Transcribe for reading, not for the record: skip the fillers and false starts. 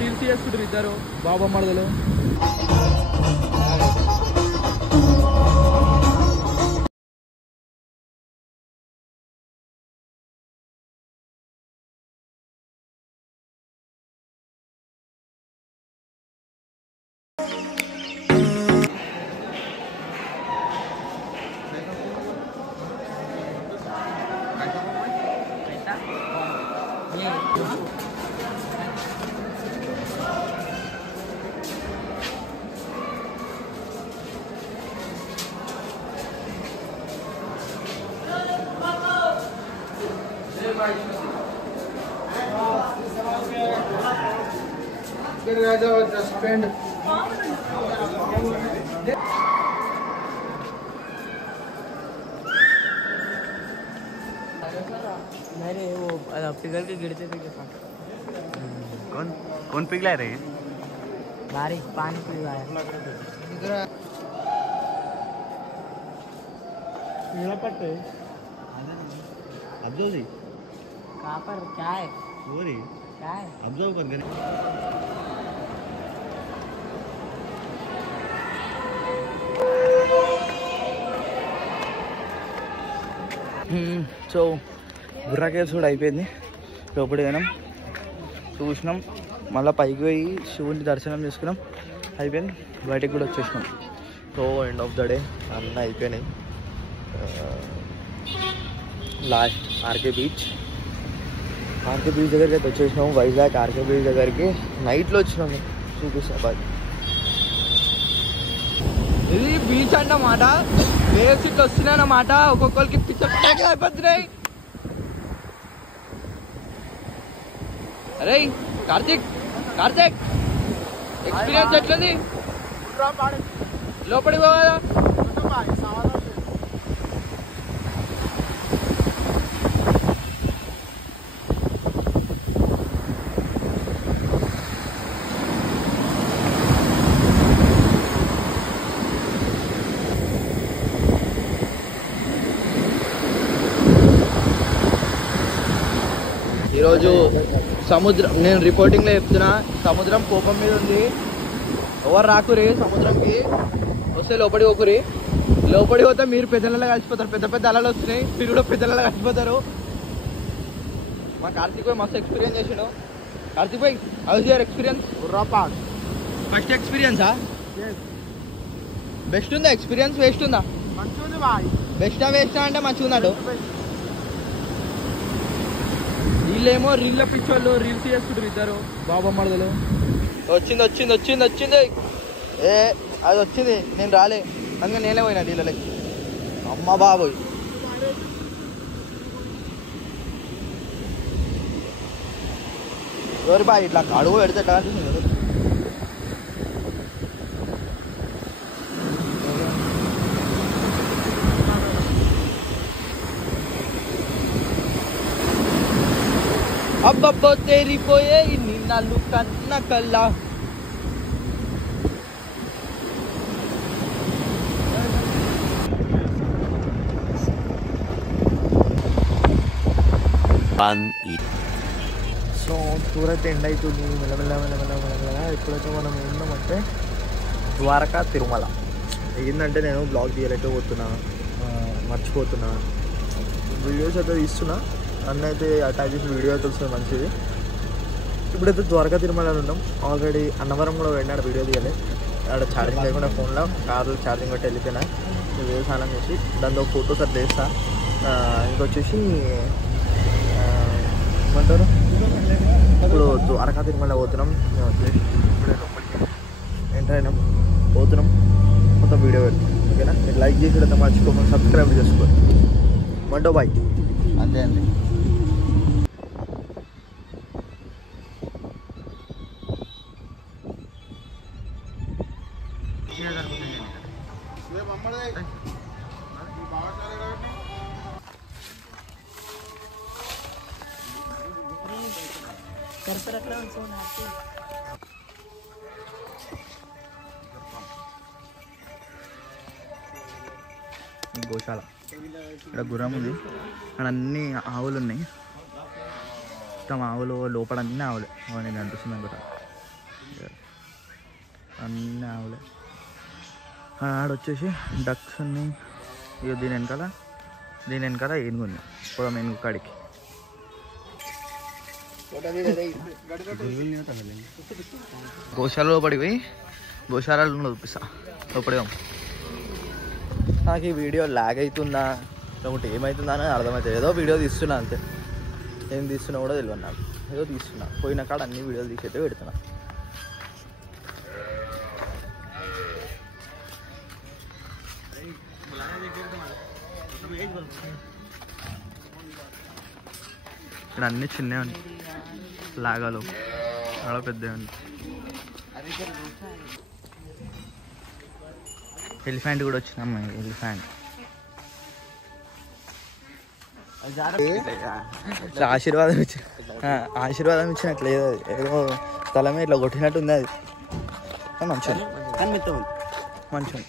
Reels చేసుకుంటారు ఇద్దరు బాబా మరదలు. अरे वो पिघल के गिरते थे कौन पिघला रहे? बारिश पानी पिघलाया ऑब्जर्व कहाँ पर क्या है वो रही क्या है ऑब्जर्व कर गए. సో బుర్రా కేవ్స్ కూడా అయిపోయింది. లోపలికి పోయినాం, చూసినాం, మళ్ళీ పైకి పోయి శివుని దర్శనం చేసుకున్నాం, అయిపోయింది. బయటకు కూడా వచ్చేసినాం. So end of the day అన్నీ అయిపోయినాయి. లాస్ట్ ఆర్కే బీచ్ దగ్గరికి అయితే వచ్చేసినాము. వైజాగ్ ఆర్కే బీచ్ దగ్గరికి నైట్లో వచ్చినాము. చూపిస్తా బాయ్. ఇది బీచ్ అన్నమాట. వేవ్స్ ఇట్లా వస్తున్నాయి అన్నమాట. ఒక్కొక్కరికి పిచ్చ అయిపోతున్నాయి. అరే కార్తిక్ ఎక్స్పీరియన్స్ ఎట్లుంది? లోపలికి పోవాలా? ఈరోజు సముద్రం, నేను రిపోర్టింగ్లో చెప్తున్నా, సముద్రం కోపం మీద ఉంది. ఎవరు రాకురి సముద్రంకి. వస్తే లోపలికి పోకురి. లోపలికి పోతే మీరు పెద్దలలో కలిసిపోతారు. పెద్ద పెద్ద అలలు వస్తున్నాయి, మీరు కూడా పెద్దలలో కలిసిపోతారు. మా కార్తిక్ భాయ్ మస్తు ఎక్స్పీరియన్స్ చేసాడు. కార్తిక్ భాయ్, హౌస్ యువర్ ఎక్స్పీరియన్స్? ఫస్ట్ ఎక్స్పీరియన్సా? బెస్ట్ ఉందా ఎక్స్పీరియన్స్? వేస్ట్ ఉందా? బెస్టా వేస్టా అంటే మంచిగా ఉన్నాడు. వీళ్ళేమో రీళ్ళ పిచ్చోళ్ళు రీల్స్ చేసుకుంటారు ఇద్దరు బాబా మరదలు. వచ్చింది. ఏ అది వచ్చింది, నేను రాలే. అందుకే నేనే పోయినా నీళ్ళకి. అమ్మ బాబోయ్, ఎవరి బాయ్ ఇట్లా అడుగు పెడితే ఎట్లా అనిపిస్తుంది? అబ్బబ్బో తేరిపోయే ఇన్ని నాళ్ళు కన్న కల్లా. సో సూరత్ ఎండ్ అవుతుంది మెల్లమెల్లగా. ఎప్పుడైతే మనం ఏంటంటే ద్వారకా తిరుమల. ఏంటంటే నేను బ్లాగ్ తీయలేకపోతున్నా, మర్చిపోతున్నా. వీడియోస్ అయితే తీస్తున్నా, అన్న అయితే అటాచ్ చేసిన వీడియో అయితే వస్తుంది మంచిది. ఇప్పుడైతే ద్వారకా తిరుమలలో ఉన్నాం. ఆల్రెడీ అన్నవరం కూడా వెళ్ళాడు, వీడియో తీయాలి. అక్కడ ఛార్జింగ్ లేకుండా ఫోన్లో కార్లు ఛార్జింగ్ పెట్టి వెళ్ళిపోయినా. స్నానం చేసి దాంతో ఫొటోస్ అట్లా వేస్తా. ఇంకొచ్చేసి ఏమంటారు, ఇప్పుడు ద్వారకా తిరుమల పోతున్నాం. మేము వచ్చేసి ఇప్పుడే లోపలికి ఎంటర్ అయినాం, పోతున్నాం. మొత్తం వీడియో పెడతాం, ఓకేనా? మీరు లైక్ చేసి మర్చిపోకుండా సబ్స్క్రైబ్ చేసుకోండి. మంటో బాయ్. అంతే. గోశాల, ఇక్కడ గుర్రం ఉంది, ఇక్కడ అన్ని ఆవులు ఉన్నాయి. మొత్తం ఆవులు లోపల అన్నీ ఆవులే నేను అనిపిస్తుంది అనుకుంటా అన్నీ ఆవులే ఆడొచ్చేసి డక్స్ అన్నీ ఇక దీని వెనకాల ఏనుగుంది పొలం ఏనుగు కాడికి గోశాలలో పడిపోయి గోశాలలో చూపిస్తా లోపడిదాం. నాకు ఈ వీడియో లాగ్ అవుతుందా లేకుంటే ఏమవుతుందా అని అర్థమవుతుంది. ఏదో వీడియో తీస్తున్నా అంతే, ఏం తీస్తున్నా కూడా తెలియదు నాకు. ఏదో తీస్తున్నా, పోయిన కాడ అన్ని వీడియోలు తీసైతే పెడుతున్నా. ఇక్కడ అన్నీ చిన్నవి ఉన్నాయి లాగాలు, అలా పెద్దవి ఉన్నాయి. ఎలిఫెంట్ కూడా వచ్చిందమ్మా, ఎలిఫెంట్. ఇట్లా ఆశీర్వాదం ఇచ్చినట్లు ఏదో ఏదో స్థలమే ఇట్లా కొట్టినట్టు ఉంది. అది మంచిగా మంచిగా